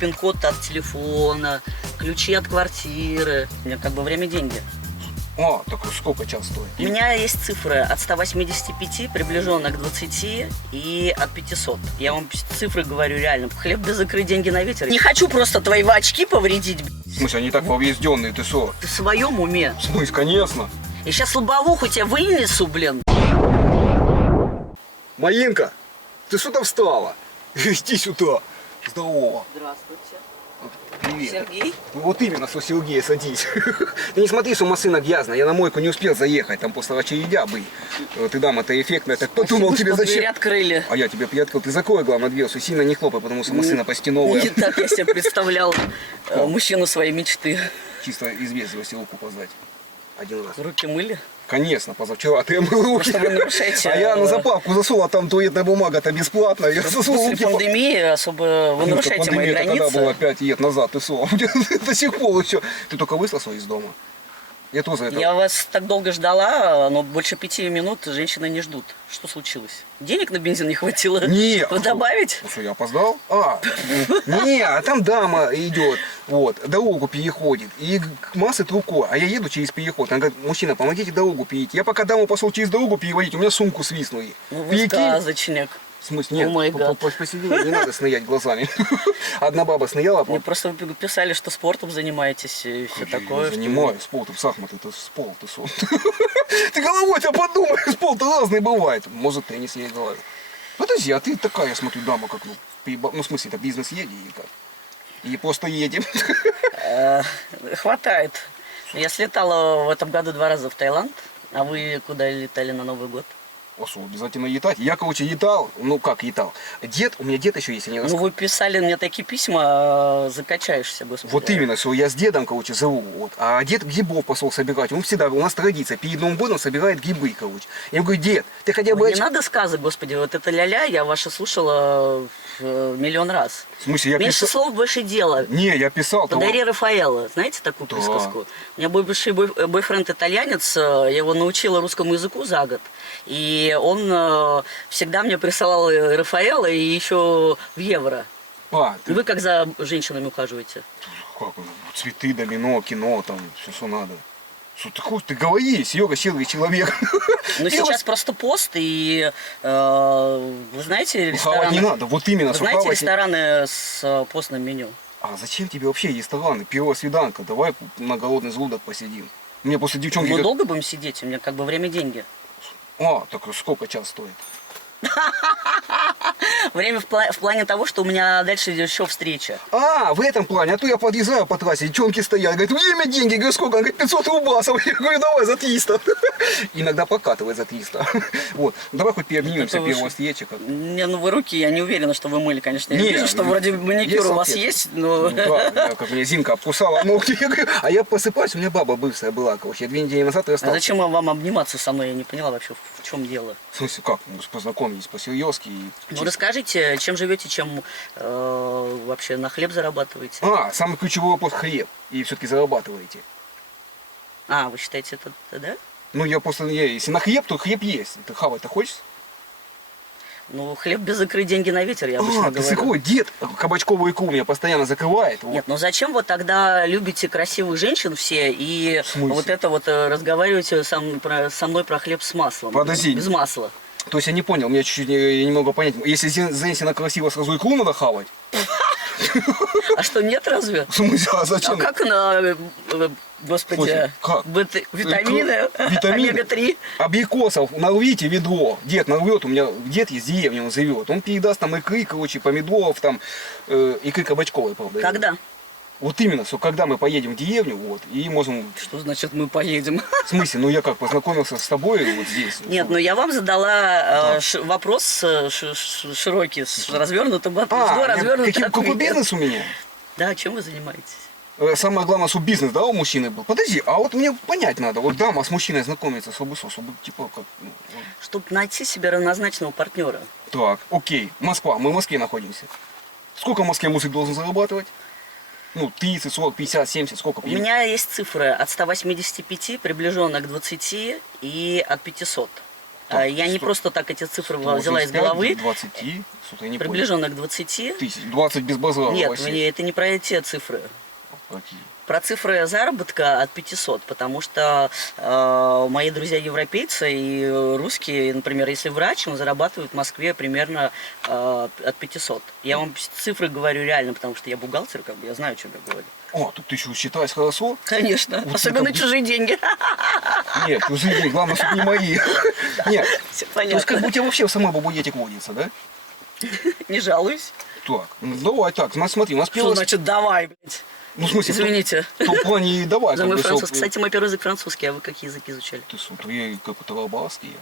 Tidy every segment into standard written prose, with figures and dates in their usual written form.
Пин-код от телефона, ключи от квартиры. У меня как бы время деньги. А, так сколько час стоит? У меня есть цифры от 185, приближенно к 20 и от 500. Я вам цифры говорю реально. Хлеб без икры, деньги на ветер. Не хочу просто твои очки повредить. В смысле, они так повъезденные, ты что? Ты в своем уме? В смысле, конечно. Я сейчас лобовуху тебе вынесу, блин. Маинка, ты что-то встала? Иди сюда. Здорово. Здравствуйте. Привет. Сергей? Вот именно, что Сергей, садись. Ты не смотри, что машина грязная. Я на мойку не успел заехать, там после очередя был. Ты дама, это эффектно. Я так подумал, Спасибо, тебе что зачем. дверь открыли. А я тебе приоткрыл. Ты закрой, главное, дверь, что сильно не хлопай, потому что машина почти новая. Не так я себе представлял мужчину своей мечты. Чисто из вежливости руку позвать. Один раз. Руки мыли? Конечно, позавчера ты мыл руки. Просто вы нарушаете. А я на заправку засул, а там туалетная бумага-то бесплатная. Я засул После руки. пандемии особо вы нарушаете мои Пандемия-то когда границы. была 5 лет назад, ты что? До сих пор еще. Ты только выслал из дома? Я тоже это... Я вас так долго ждала, но больше 5 минут женщины не ждут. Что случилось? Денег на бензин не хватило? Нет. Вы добавить? Ну что, я опоздал? Не, а там дама идет, вот, дорогу переходит, и массы рукой, а я еду через переход. Она говорит, мужчина, помогите дорогу перейти. Я пока даму пошел через дорогу переводить, у меня сумку свистнули. Ну вы сказочник. В смысле, нет, О май гад. посиди, не надо сноять глазами. Одна баба снояла. Мне просто вы писали, что спортом занимаетесь и все такое. Занимаюсь спортом, шахматы, это спорт, ты что? Ты головой-то подумай, спорт разный бывает. Может, теннис я играю. Подожди, а ты такая, я смотрю, дама, как, ну, в смысле, это бизнес едет или как? Или просто едем? Хватает. Я слетала в этом году 2 раза в Таиланд. А вы куда летали на Новый год? А что, обязательно летать? Я, короче, летал, ну как летал? У меня дед еще есть, я не Ну рассказал. вы писали мне такие письма, закачаешься, господи. Вот именно, что я с дедом, короче, живу, вот. А дед грибов пошел собирать. Он всегда, у нас традиция, перед Новым годом собирает грибы, короче. Я говорю, дед, ты хотя бы... Ой, не надо сказок, господи, вот это ля-ля, я ваши слушала миллион раз. В смысле, я Меньше писал... слов, больше дела. Не, я писал. Подари Рафаэлло. Знаете такую Да. присказку? У меня был бывший бойфренд итальянец, я его научила русскому языку за год. И он всегда мне присылал Рафаэлло и еще в евро. Ты... Вы как за женщинами ухаживаете? Как, цветы, домино, кино, там, все, что надо. Что ты хочешь? Ты говори, Серега щедрый человек. Ну сейчас просто пост, и вы знаете Хавать не рестораны... надо, вот именно. Вы знаете рестораны с постным меню? А зачем тебе вообще рестораны? Первая свиданка, давай на голодный желудок посидим. Мне после девчонки... Мы долго будем сидеть? У меня как бы время деньги. Так сколько час стоит? Время в плане того, что у меня дальше идет еще встреча. В этом плане. А то я подъезжаю по трассе, девчонки стоят, говорят, время, деньги. Я говорю, сколько? Она говорит, 500 рубасов. Я говорю, давай за 300. Иногда покатывает за 300. Вот. Давай хоть переобменимся первого встречи. Не, ну вы руки, я не уверена, что вы мыли, конечно. Я вижу, что вроде маникюр у вас есть, но... Да, как мне Зинка обкусала ногти. А я посыпаюсь, у меня баба бывшая была, короче. Я 2 недели назад расстался. А зачем вам обниматься со мной? Я не поняла вообще, в чем дело. В смысле, как? Мы познакомились по-серьезки. Ну расскажите, чем живете, чем вообще на хлеб зарабатываете? Самый ключевой вопрос — хлеб. И все-таки зарабатываете. Вы считаете это, да? Ну, я просто, если на хлеб, то хлеб есть. Ты хавать-то хочешь? Ну, хлеб без икры, деньги на ветер, я обычно ты говорю. такой, дед кабачковую икру меня постоянно закрывает. Нет, ну зачем вы тогда любите красивых женщин все и вот это вот разговариваете со мной про хлеб с маслом? Подожди. Без масла. То есть я не понял, мне чуть-чуть не могу понять. Если женщина красиво, сразу икру надо хавать? А что, нет разве? В смысле, а зачем? А как она, господи, витамины, омега-3? Абрикосов нарвите ведро. Дед нарвет, у меня дед из деревни, он живет. Он передаст там икры, короче, помидоров, там, икры кабачковой, правда. Когда? Вот именно, что когда мы поедем в деревню, вот, и можем... Что значит мы поедем? В смысле, ну я как, познакомился с тобой вот здесь. Нет, ну я вам задала вопрос широкий, с развернутым ответом. Какой бизнес у меня? Да, чем вы занимаетесь? Самое главное, чтобы бизнес, да, у мужчины был. Подожди, а вот мне понять надо, вот дама с мужчиной знакомится, чтобы типа как... Чтобы найти себе равнозначного партнера. Так, окей, Москва, мы в Москве находимся. Сколько в Москве мужик должен зарабатывать? Ну, 30, 40, 50, 70, сколько? У меня есть цифры от 185, приближенно к 20 и от 500. Я не просто так эти цифры взяла из 85, головы. 20, что-то я не понял. Приближенно к 20. Тысяч, 20 без базара. Нет, вообще. это не про те цифры. Какие? Про цифры заработка от 500, потому что мои друзья европейцы и русские, например, если врач, он зарабатывает в Москве примерно от 500. Я вам цифры говорю реально, потому что я бухгалтер, как бы я знаю, о чем я говорю. О, тут ты еще считаешь хорошо? Конечно, Вот особенно это- чужие деньги. Нет, чужие деньги, главное, чтобы не мои. Нет, Все то есть как понятно. бы у тебя вообще в самой бабуетик водится, да? Не жалуюсь. Так, ну давай так, смотри, у нас Что первое... значит давай, блядь? Ну, в смысле, Извините. в том плане давай. За как мой бы, француз. чтоб- Кстати, мой первый язык французский, а вы какие языки изучали? Ты смотри, я как по-тарабарски я.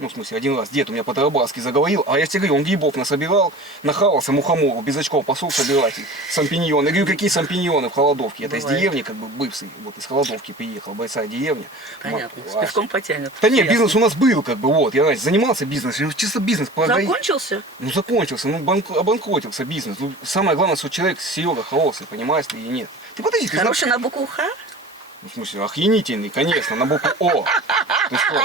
Ну, в смысле, один раз дед у меня по-тарабарски заговорил, а я тебе говорю, он грибов насобирал, нахавался мухомору, без очков пошел собирать их, шампиньоны. Я говорю, какие шампиньоны в холодовке? Это из Бывает. деревни, как бы бывший, вот из холодовки приехал, большая деревня. Понятно. С А, пивком потянет. Да нет, Ясно. бизнес у нас был, как бы, вот, я, знаете, занимался бизнесом, чисто бизнес, Закончился? Ну, закончился, ну, обанкротился бизнес. Ну, самое главное, что человек Серега хороший, понимаешь ты, или нет. Ты подожди, ты знаешь, Хороший на букву Х? ну, в смысле, охренительный, конечно, на букву О. Ты что?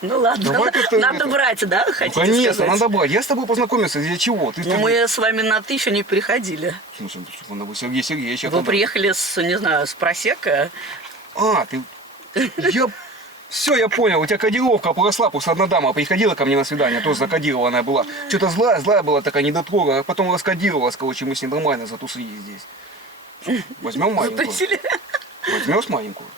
Ну ладно, Давай как-то надо это- брать, да, Ну, хотите конечно, сказать? надо брать. Я с тобой познакомился, для чего? Ты, Ну, мы с вами на «ты» еще не переходили. В смысле, вы Сергей Сергеевич, я Вы тогда- приехали с, не знаю, с просека. А, ты... Я... Все, я понял, у тебя кодировка поросла, просто одна дама приходила ко мне на свидание, тоже закодированная была. Что-то злая была такая, недотрога, а потом раскодировалась, короче, мы с ней нормально затусили здесь. Возьмем маленькую? Затусили. Возьмешь маленькую?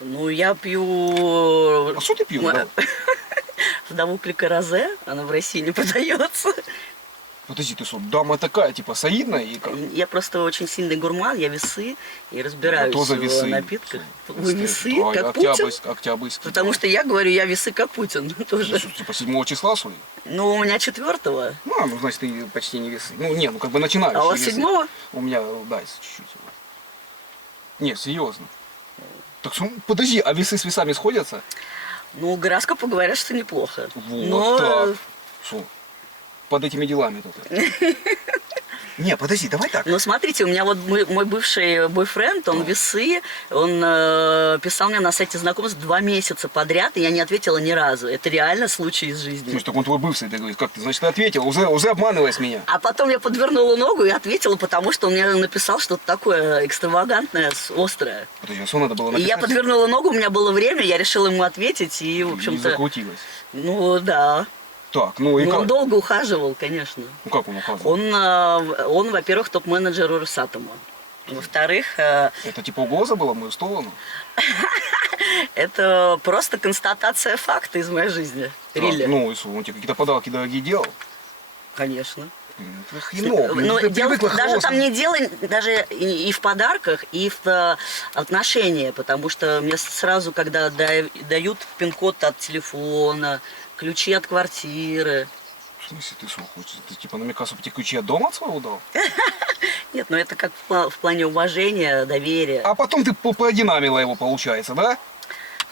Ну, я пью... А что ты пьешь? Да? Вдову Кликорозе, она в России не продается. Подожди, ты что, дама такая, типа, солидная и как? Я просто очень сильный гурман, я весы и разбираюсь Тоже в весы. напитках. Вы весы, А, как Путин? Октябрьский. Потому что я говорю, я весы, как Путин тоже. Ну, что, типа 7 числа, что ли? Ну, у меня 4-го. Ну, значит, ты почти не весы. Ну, не, ну, как бы начинающие А у вас весы. 7-го? У меня, да, чуть-чуть. Не, серьезно. Так, подожди, а весы с весами сходятся? Ну, гороскопы говорят, что неплохо. Вот Но так. Что? Под этими делами тут. Не, подожди, давай так. Ну, смотрите, у меня вот мой бывший бойфренд, он весы, он писал мне на сайте знакомств 2 месяца подряд, и я не ответила ни разу. Это реально случай из жизни. Ну, так он твой бывший, ты говоришь, как ты, значит, ты ответил, уже обманываешь меня. А потом я подвернула ногу и ответила, потому что он мне написал что-то такое экстравагантное, острое. Подожди, а что надо было И написать? я подвернула ногу, у меня было время, я решила ему ответить, и, в И общем-то, закрутилась. ну да. Так, ну и Ну, как? он долго ухаживал, конечно. Ну, как он указывал? Он, во-первых, топ-менеджер Росатома. Во-вторых, Это типа угроза была в мою сторону? это просто констатация факта из моей жизни. Так, Рилли. ну, и что, он тебе какие-то подарки дорогие делал? Конечно. Блин, ты хреново, блин, Но ты дело, привыкла даже хвост. там не дело, даже и в подарках, и в отношениях, потому что мне сразу, когда дают пин-код от телефона, ключи от квартиры. В смысле, ты что хочешь? Ты типа намекал, чтобы тебе ключи от дома от своего дал? Нет, ну это как в плане уважения, доверия. А потом ты продинамила его, получается, да?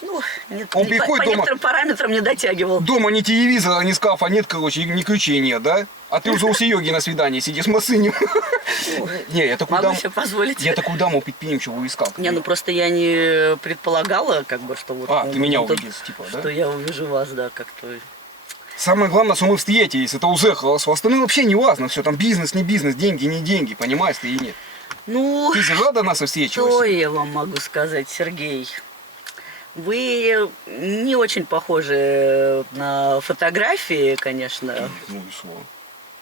Ну, нет, Он по приходит дома- некоторым параметрам не дотягивал. Дома ни телевизора, ни скафа нет, короче, ни ключей нет, да? А ты уже у Сереги на свидании сидишь, масынем. Не, я такую Могу даму... себе позволить. Я такую даму предприимчивую искал. Не, ну просто я не предполагала, как бы, что вот... А, ну, ты меня вот увидишь, типа, да? Что я увижу вас, да, как-то... Самое главное, что мы встретились, это уже хорошо. Остальное вообще не важно, все там бизнес, не бизнес, деньги, не деньги, понимаешь ты или нет. Ну, Ты же рада нас встречи? что я вам могу сказать, Сергей? Вы не очень похожи на фотографии, конечно. Ну и что?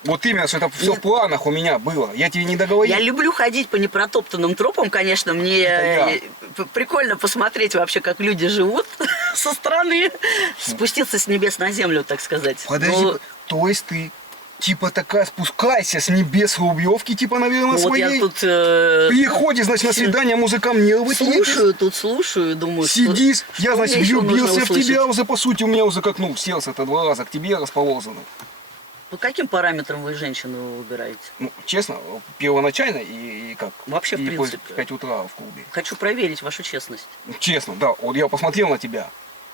Вот именно, что это все в планах у меня было. Я тебе не договорил. Я люблю ходить по непротоптанным тропам, конечно, мне Это прикольно посмотреть вообще, как люди живут со стороны, спуститься с небес на землю, так сказать. Подожди, Ну, то есть ты типа такая спускайся с небес Рублевки, типа, наверное, ну, вот я своей. тут Приходишь, значит, на свидание мужикам нервы слушаю, думаю, сидишь, я, что значит, мне еще нужно влюбился в услышать? тебя уже, по сути, у меня уже как, ну, сердце-то 2 раза к тебе расположено. По каким параметрам вы женщину выбираете? Ну, честно, первоначально и как? Вообще, в и принципе. в 5 утра в клубе. Хочу проверить вашу честность. Честно, да, вот я посмотрел на тебя,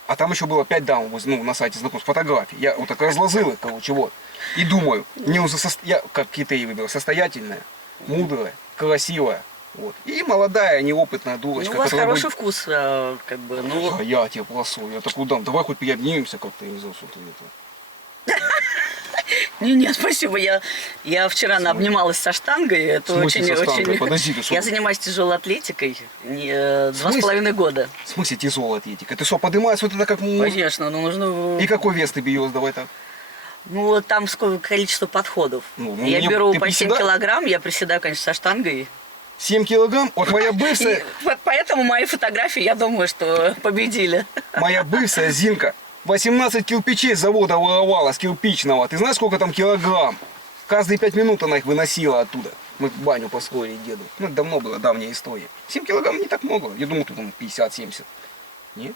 а там еще было 5 дам, ну, на сайте знакомств, фотографий. Я вот так разложил их, короче, вот. И думаю, мне уже я как критерий выбрал, состоятельная, мудрая, красивая, Вот. И молодая, неопытная дурочка. Ну, у вас которая хороший будет- вкус, как бы, ну... А я тебе полосу, я такой дам, давай хоть приобнимемся как-то, я не знаю, что ты это. Не, спасибо, я вчера обнималась со штангой, это В смысле очень, со штангой? очень... Подожди, ты что? Я занимаюсь тяжелой атлетикой 2,5 года. В смысле тяжелая атлетика? Ты что, поднимаешься вот это как... Конечно, но нужно... И какой вес ты бьешь, давай так? Ну, там сколько количество подходов. Ну, Я мне- беру ты по 7 приседа- килограмм, я приседаю, конечно, со штангой. 7 килограмм? Вот моя И бывшая, вот поэтому мои фотографии, я думаю, что победили. моя бывшая Зинка 18 кирпичей с завода воровала, с кирпичного. Ты знаешь, сколько там килограмм? Каждые 5 минут она их выносила оттуда. Мы баню построили деду. Ну, это давно было, давняя история. 7 килограмм не так много. Я думал, тут 50-70. Нет?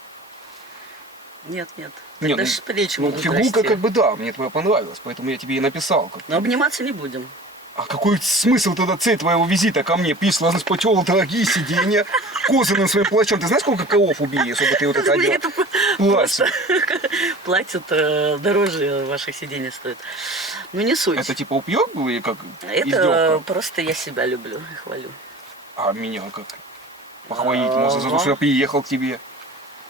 Нет. Нет, Тогда ж плечи ну, будут фигурка расти. как бы да, мне твоя понравилась, поэтому я тебе и написал. Как... Но обниматься не будем. А какой смысл тогда цель твоего визита ко мне? Писала, почему дорогие сиденья, козырным своим плащом. Ты знаешь, сколько коров убили, чтобы ты вот это Мне одел? это Плащ. просто платят дороже ваших сидений стоит. Ну не суть. Это типа упьет был или как Это издевка? просто я себя люблю и хвалю. А меня как? Похвалить можно за то, что я приехал к тебе.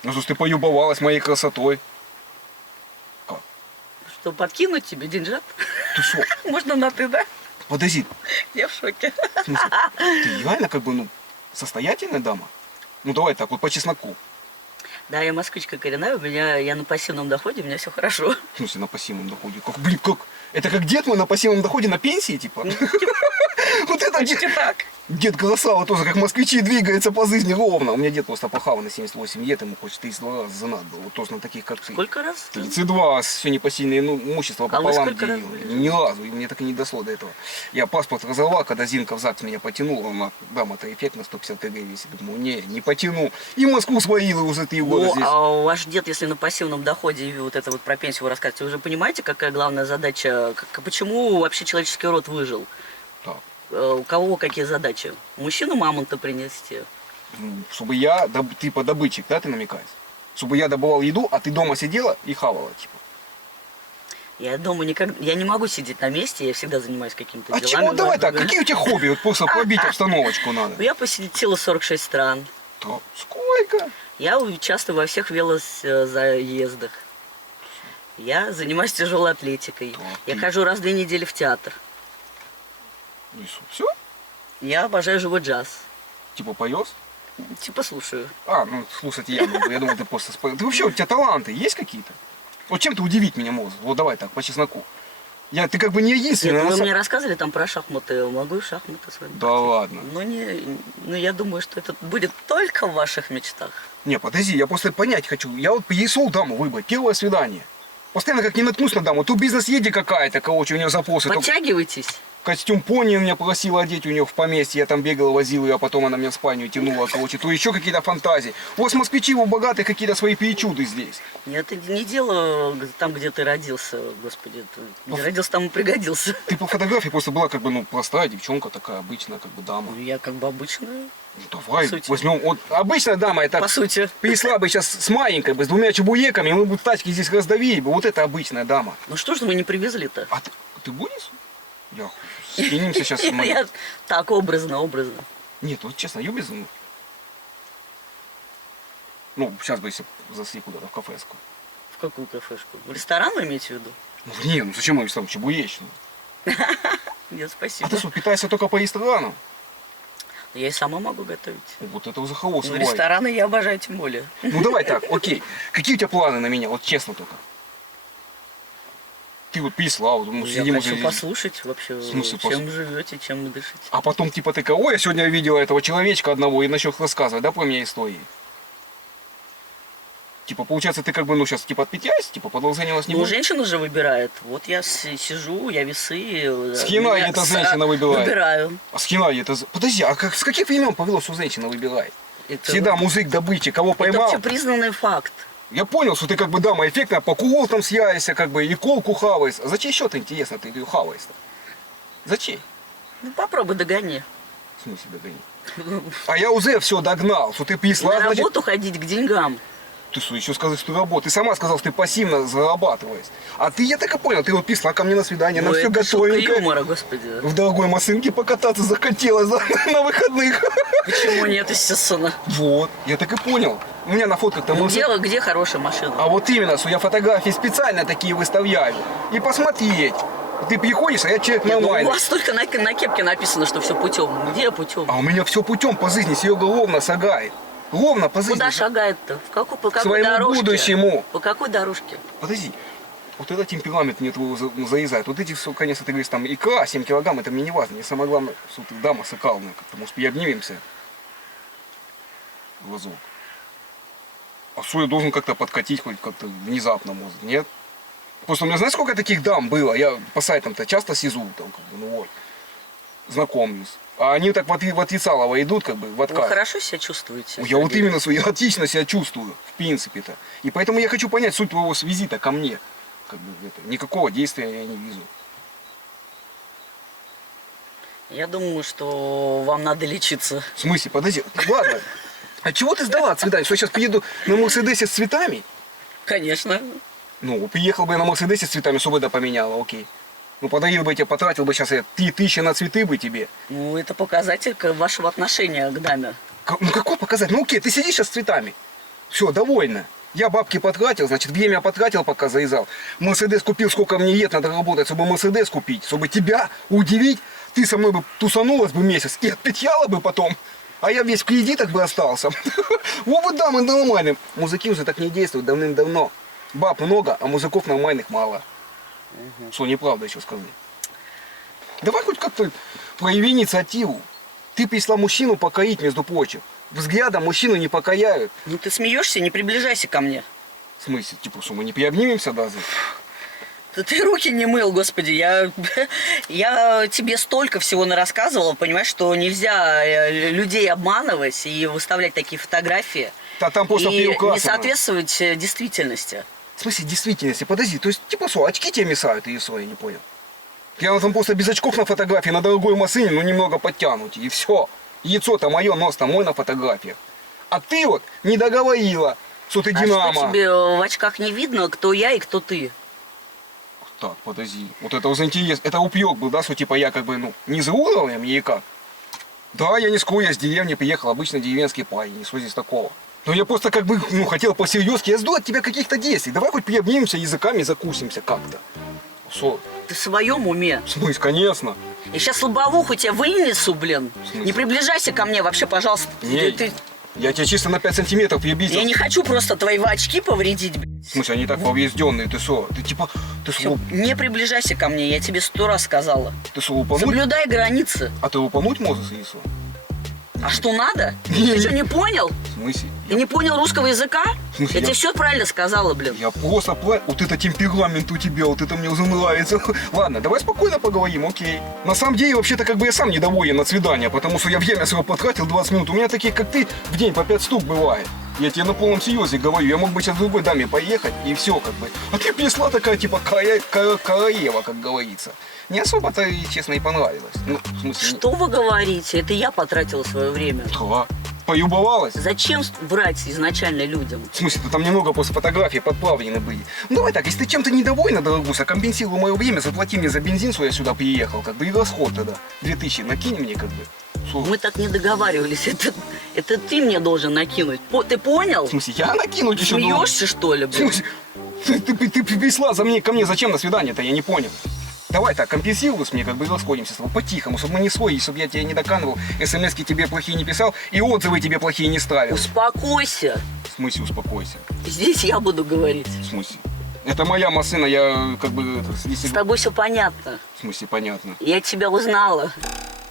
За то, что ты полюбовалась моей красотой. Как? Что, подкинуть тебе деньжат? Ты что? Можно на ты, да? Подожди, Я в шоке. в смысле, ты реально как бы, ну, состоятельная дама? Ну давай так, вот по чесноку. Да, я москвичка коренная, я на пассивном доходе, у меня все хорошо. В смысле, на пассивном доходе? Как, блин, как? Это как дед мой на пассивном доходе на пенсии, типа? Вот это дед. Почти так. Дед Голосава тоже, как москвичи, двигается по жизни ровно. У меня дед просто похавал на 78 лет, ему хоть 32 раз женат был. Вот тоже на таких, как ты. Сколько раз? 32, все непосильное имущество А вы пополам сколько раз делил. были? Ни разу, и мне так и не дошло до этого. Я паспорт разорвал, когда Зинка в ЗАГС меня потянула, она, дама-то эффектно 150 кг весит. Думаю, не потяну. И в Москву свалила уже 3 года Ну, здесь. а ваш дед, если на пассивном доходе и вот это вот про пенсию вы рассказываете, вы уже понимаете, какая главная задача, почему вообще человеческий род выжил? Так. У кого какие задачи? Мужчину мамонта принести? Чтобы я, типа добытчик, да, ты намекаешь? Чтобы я добывал еду, а ты дома сидела и хавала, типа. Я дома я не могу сидеть на месте, я всегда занимаюсь какими-то А делами. чего? Давай так, важными. какие у тебя хобби? Вот просто побить обстановочку надо. Я посетила 46 стран. Так, сколько? Я участвую во всех велозаездах. Я занимаюсь тяжелой атлетикой. Так, Я ты- хожу раз в 2 недели в театр. Все? Я обожаю живой джаз. Типа поешь? Типа слушаю. А, ну слушайте, я могу. Я думал, ты просто споешь. Ты вообще, у тебя таланты есть какие-то? Вот чем ты удивить меня можешь? Вот давай так, по чесноку. Ты как бы не единственный. Нет, на вы са- мне рассказывали там про шахматы. Могу и в шахматы с вами. Да ладно. Ну, я думаю, что это будет только в ваших мечтах. Не, подожди, я просто понять хочу. Я вот пришел даму выбрать, первое свидание. Постоянно как не наткнусь на даму. То бизнес-еди какая-то, короче, у нее запросы. То Подтягивайтесь. костюм пони меня просила одеть у нее в поместье. Я там бегал, возил ее, а потом она меня в спальню тянула, короче. То еще какие-то фантазии. У вас москвичи, у богатых какие-то свои причуды здесь. Нет, это не дело там, где ты родился, господи. Ты где родился, там и пригодился. Ты по фотографии просто была как бы, ну, простая девчонка такая, обычная, как бы дама. Ну, я как бы обычная, Ну, давай, По сути. возьмем. Вот обычная дама, это по сути. пришла бы сейчас с маленькой, бы, с 2 чебуеками, и мы бы тачки здесь раздавили бы. Вот это обычная дама. Ну что ж вы не привезли-то? А ты будешь? Я скинемся сейчас. Я так, образно. Нет, вот честно, я без... Ну, сейчас бы если засли куда-то в кафешку. В какую кафешку? В ресторан вы имеете в виду? Ну, не, ну зачем мы там чебуечную? Нет, А спасибо. ты что, питаешься только по ресторанам? Я и сама могу готовить. Вот это уже хаос Ну, бывает. рестораны я обожаю тем более. Ну давай так, окей. Какие у тебя планы на меня? Вот честно только. Ты вот прислал, мы Я сидим хочу уже здесь. послушать вообще, смысле чем живете, чем дышите. А потом типа ты ой, я сегодня видела этого человечка одного и начал рассказывать, да, про меня истории. Типа, получается, ты как бы, ну, сейчас, типа, отпетясь, типа, продолжение у нас не Ну, будет. женщина же выбирает. Вот я сижу, я весы. С хина меня эта женщина выбирает. Выбираю. А с хина это... Подожди, а с каких времен повелось, что женщина выбирает? Это, Всегда музык, добытчик, кого это поймал. общепризнанный факт. Я понял, что ты как бы дама эффектная, по кулол там съяешься, как бы, и колку хаваешь. А за чей счет, интересно, ты ее хаваешь-то? За чей? Ну, попробуй догони. В смысле догони? А я уже все догнал, что ты пришла, На значит... работу ходить к деньгам. Ты что, еще сказал, что ты работаешь. Ты сама сказала, что ты пассивно зарабатываешь. А ты, я так и понял, ты вот пришла ко мне на свидание, нам Ну, все это шутка готовенько. юмора, господи. В дорогой машинке покататься захотелось на выходных. Почему нет, естественно? Вот, я так и понял. У меня на фотках там... Ну, где хорошая машина? А вот именно, что я фотографии специально такие выставляю. И посмотреть. Ты приходишь, а я человек Ну, у нормальный. вас только на кепке написано, что все путем. Где путем? А у меня все путем по жизни, Серега ровно шагает. Ровно по жизни. Куда шагает-то? По какой своему дорожке? будущему. По какой дорожке? Подожди. Вот это темперамент мне твой заезжает. Вот эти, конечно, ты говоришь, там икра, 7 килограмм, это мне не важно. Мне самое главное, что ты дама сокалная, потому что обнимемся. Глазок. А что я должен как-то подкатить, хоть как-то внезапно, может, нет? Просто у меня, знаешь, сколько таких дам было? Я по сайтам-то часто сижу, там, как бы, ну вот, знакомлюсь. А они так в отрицалово идут, как бы, в Вы откат. хорошо себя чувствуете? Я вот Сергей? именно я отлично себя чувствую, в принципе-то. И поэтому я хочу понять суть твоего визита ко мне. Как бы, никакого действия я не вижу. Я думаю, что вам надо лечиться. В смысле, подожди, ладно. А чего ты сдала от свидания? Что я сейчас приеду на Мерседесе с цветами? Конечно. Ну, приехал бы я на Мерседесе с цветами, что бы это поменяло, окей. Ну, подарил бы я тебе, потратил бы сейчас 3000 на цветы бы тебе. Ну, это показатель вашего отношения к даме. Ну, какой показать? Ну, окей, ты сидишь сейчас с цветами. Все, довольно. Я бабки потратил, значит, время потратил, пока завязал. Мерседес купил, сколько мне лет надо работать, чтобы Мерседес купить, чтобы тебя удивить. Ты со мной бы тусанулась бы месяц и отпетляла бы потом. А я весь в кредитах бы остался. Вот бы дамы нормальные. Мужики уже так не действуют давным-давно. Баб много, а мужиков нормальных мало. Что неправда еще сказать. Давай хоть как-то прояви инициативу. Ты пришла мужчину покорить, между прочим. Взглядом мужчину не покоряют. Ну, ты смеешься, не приближайся ко мне. В смысле, типа, что мы не приобнимемся даже? Да ты руки не мыл, господи. Я тебе столько всего нарассказывала, понимаешь, что нельзя людей обманывать и выставлять такие фотографии. Да там просто и приукрашено. не соответствовать действительности. В смысле, действительности? Подожди, то есть, типа, что, очки тебе мешают или что, я не понял. Я там просто без очков на фотографии, на дорогой машине, ну, немного подтянуть, и все. Яйцо-то мое, нос-то мой на фотографиях. А ты вот не договорила, что ты А Динамо. что тебе в очках не видно, кто я и кто ты? Так, подожди, вот это уже интересно. Это упрек был, да, что типа я как бы, ну, не за уровнем или как? Да, я не скрою, я с деревни приехал, обычно деревенский парень, не что здесь такого. Но я просто как бы, ну, хотел по-серьезки, я жду от тебя каких-то действий. Давай хоть приобнимемся языками, закусимся как-то. Что? Ты в своем уме? В смысле, конечно. Я сейчас лобовуху тебя вынесу, блин. смысле? Не приближайся ко мне вообще, пожалуйста. Не, я тебя чисто на 5 сантиметров приблизил. Я не хочу просто твои очки повредить, блин. В смысле, они так поврежденные, ты что? Ты типа, ты Всё, что, не приближайся ко мне, я тебе 100 раз сказала. ты что, лупануть? Соблюдай границы. А ты лупануть можешь или что? А что надо? Не, Ты что, не понял? В смысле? Ты не понял русского языка? смысле, Я я- тебе все правильно сказала, блин. Я просто вот это темперамент у тебя, вот это мне уже нравится. Ладно, давай спокойно поговорим, окей. На самом деле, вообще-то, как бы я сам недоволен на свидание, потому что я время свое потратил 20 минут. У меня таких, как ты, в день по 5 штук бывает. Я тебе на полном серьезе говорю, я мог бы сейчас в другой даме поехать, и все, как бы. А ты пришла такая, типа, королева, как говорится. Не особо-то, честно, и понравилось. Ну, в смысле... Что вы говорите? Это я потратила свое время. Да. Полюбовалась? Зачем врать изначально людям? В смысле, там немного просто фотографий подплавлены были. Ну давай так, если ты чем-то недовольна, дорогуша, компенсируй мое время, заплати мне за бензин, что я сюда приехал, как бы, и расход тогда. 2000 накинь мне, как бы. Что? Мы так не договаривались. Это ты мне должен накинуть. Ты понял? В смысле, я накинуть еще должен? Смеешься, что ли, В блин? смысле, ты пришла ко мне зачем на свидание-то, я не понял. Давай так, компенсируй мне, как бы, и расходимся с тобой по-тихому, чтобы мы не ссорились, чтобы я тебя не доканывал, смс-ки тебе плохие не писал, и отзывы тебе плохие не ставил. Успокойся. В смысле, успокойся? Здесь я буду говорить. В смысле? Это моя машина, я, как бы, С тобой все понятно. В смысле, понятно. Я тебя узнала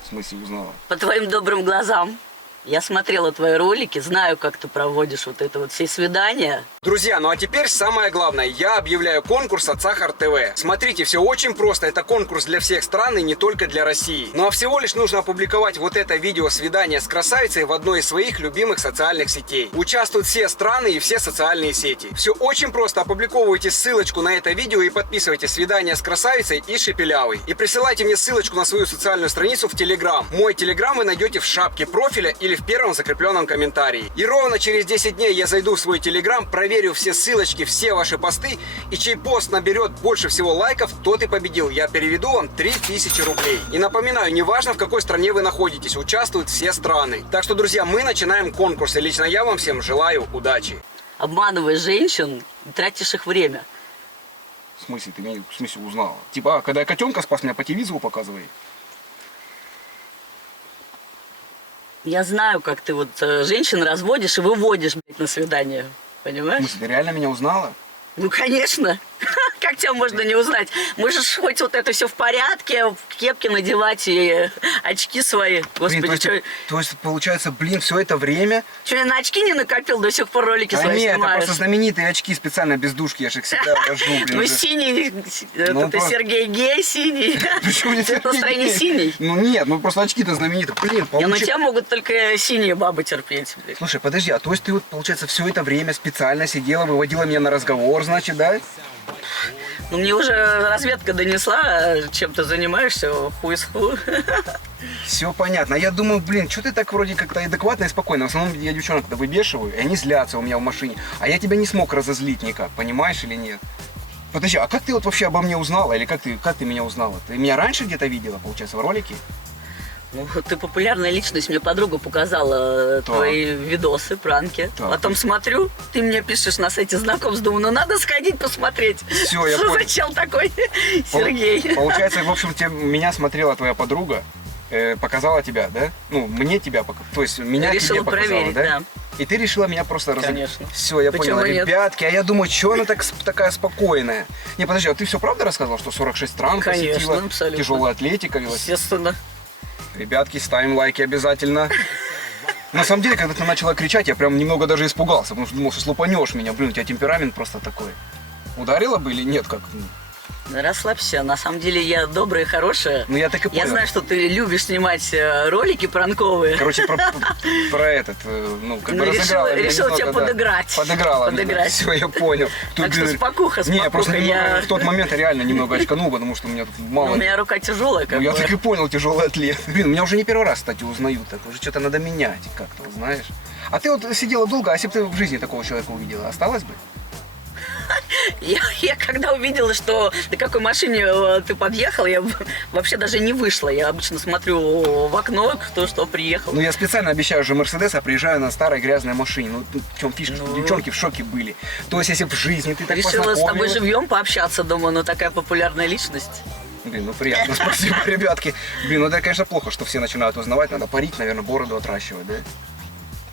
В смысле, узнала. по твоим добрым глазам. Я смотрела твои ролики, знаю, как ты проводишь вот это вот все свидания. Друзья, ну а теперь самое главное. Я объявляю конкурс от Сахар ТВ. Смотрите, все очень просто. Это конкурс для всех стран и не только для России. Ну а всего лишь нужно опубликовать вот это видео свидания с красавицей в одной из своих любимых социальных сетей. Участвуют все страны и все социальные сети. Все очень просто. Опубликовывайте ссылочку на это видео и подписывайте «Свидание с красавицей» и «Шепелявый». И присылайте мне ссылочку на свою социальную страницу в Телеграм. Мой Телеграм вы найдете в шапке профиля или в первом закрепленном комментарии. И ровно через 10 дней я зайду в свой телеграм, проверю все ссылочки, все ваши посты, и чей пост наберет больше всего лайков, тот и победил. Я переведу вам 3000 рублей. И напоминаю, неважно в какой стране вы находитесь, участвуют все страны. Так что, друзья, мы начинаем конкурс, и лично я вам всем желаю удачи. Обманываешь женщин, тратишь их время. В смысле, ты меня в смысле узнала? Типа, когда я котенка спас, меня по телевизору показывали. Я знаю, как ты вот женщин разводишь и выводишь, блядь, на свидание. В Понимаешь? смысле, ты реально меня узнала? Ну, конечно. Как тебя можно не узнать? Можешь хоть вот это все в порядке, кепки надевать и очки свои. Господи, Блин, то есть, получается, блин, все это время... что я на очки не накопил, до сих пор ролики А свои нет, это снимаешь? просто знаменитые очки специально без душки, я же их всегда вожу, блин. Ну, уже. синий, Ну, это ты просто- Сергей Гей, синий. Почему не Цвет Сергей настроения Гей? синий. Ну нет, ну просто очки-то знамениты. Блин, Не, ну получается... тебя могут только синие бабы терпеть, блядь. Слушай, подожди, а то есть ты вот, получается, все это время специально сидела, выводила меня на разговор, значит, да? Ну, мне уже разведка донесла, чем ты занимаешься, who is who. Все понятно. А я думаю, блин, что ты так вроде как-то адекватно и спокойно. В основном я девчонок-то выбешиваю, и они злятся у меня в машине. А я тебя не смог разозлить никак, понимаешь или нет? Подожди, а как ты вот вообще обо мне узнала? Или как ты меня узнала? Ты меня раньше где-то видела, получается, в ролике? Ну, ты популярная личность, мне подруга показала твои видосы, пранки. Так. Потом смотрю, ты мне пишешь на сайте знакомств, думаю, ну надо сходить посмотреть. Всё, я Что понял. за чел такой, Сергей? Получается, в общем, меня смотрела твоя подруга, показала тебя, да? Ну, мне тебя показала. То есть меня Решила тебе показала, проверить, да. И ты решила меня просто Конечно. Все, я Почему понял. нет? Ребятки, а я думаю, что она такая спокойная? Не, подожди, а ты все правда рассказывал, что 46 стран Конечно, посетила, абсолютно. тяжелая атлетика, велосипед? Естественно. Ребятки, ставим лайки обязательно. На самом деле, когда ты начала кричать, я прям немного даже испугался, потому что думал, что слупанешь меня. Блин, у тебя темперамент просто такой. Ударила бы или нет? Как? Расслабься, на самом деле я добрая и хорошая. Ну, я так и понял. Я знаю, что ты любишь снимать ролики пранковые. Короче, про этот, ну, как Ну, бы разыграла. решил тебя подыграть. Подыграла. Подыграть. Все, я понял. Так что спокуха, Не, просто спокуха, я- в тот момент я реально немного очканул, потому что у меня тут Ну, мало. у меня рука тяжелая, как Ну, я бы. так и понял, тяжелый атлет. Блин, меня уже не первый раз, кстати, узнают. Так уже что-то надо менять как-то, вот знаешь. А ты вот сидела долго, а если бы ты в жизни такого человека увидела, осталась бы? Я когда увидела, что на какой машине ты подъехал, я вообще даже не вышла. Я обычно смотрю в окно, кто что приехал. Ну, я специально обещаю же Мерседес, а приезжаю на старой грязной машине. Ну, в чем фишка, что девчонки в шоке были. То есть, если в жизни ты так Решила с тобой познакомилась... живьем пообщаться, думаю, ну такая популярная личность. Блин, ну приятно, спасибо, ребятки. Блин, ну это, конечно, плохо, что все начинают узнавать. Надо парить, наверное, бороду отращивать, да?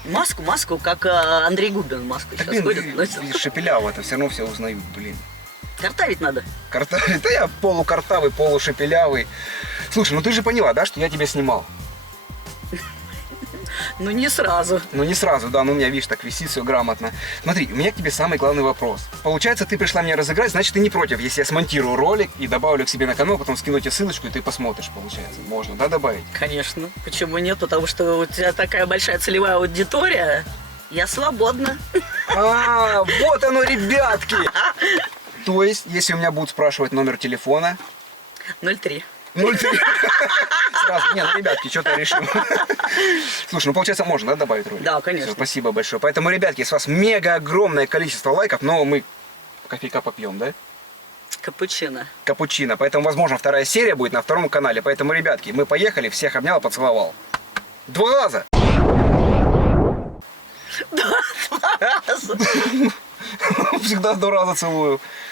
Маску, как Андрей Губин маску Так, сейчас блин, ходит, носит. шепеляво, это все равно все узнают, блин. Картавить надо. Да я полукартавый, полушепелявый. Слушай, ну ты же поняла, да, что я тебя снимал? Ну не сразу. Ну не сразу, да, ну у меня, видишь, так висит все грамотно. Смотри, у меня к тебе самый главный вопрос. Получается, ты пришла меня разыграть, значит, ты не против, если я смонтирую ролик и добавлю к себе на канал, потом скину тебе ссылочку, и ты посмотришь, получается. Можно, да, добавить? Конечно. Почему нет? Потому что у тебя такая большая целевая аудитория. Я свободна. А, вот оно, ребятки! То есть, если у меня будут спрашивать номер телефона, 03. 03. Сразу. Нет, ну, ребятки, что-то решим. Слушай, ну получается можно, да, добавить ролик? Да, конечно. Всё, спасибо большое. Поэтому, ребятки, с вас мега огромное количество лайков, но мы кофейка попьем, да? Капучино. Капучино. Поэтому, возможно, вторая серия будет на втором канале. Поэтому, ребятки, мы поехали, всех обнял, поцеловал. 2 раза! Два раза. Всегда 2 раза целую.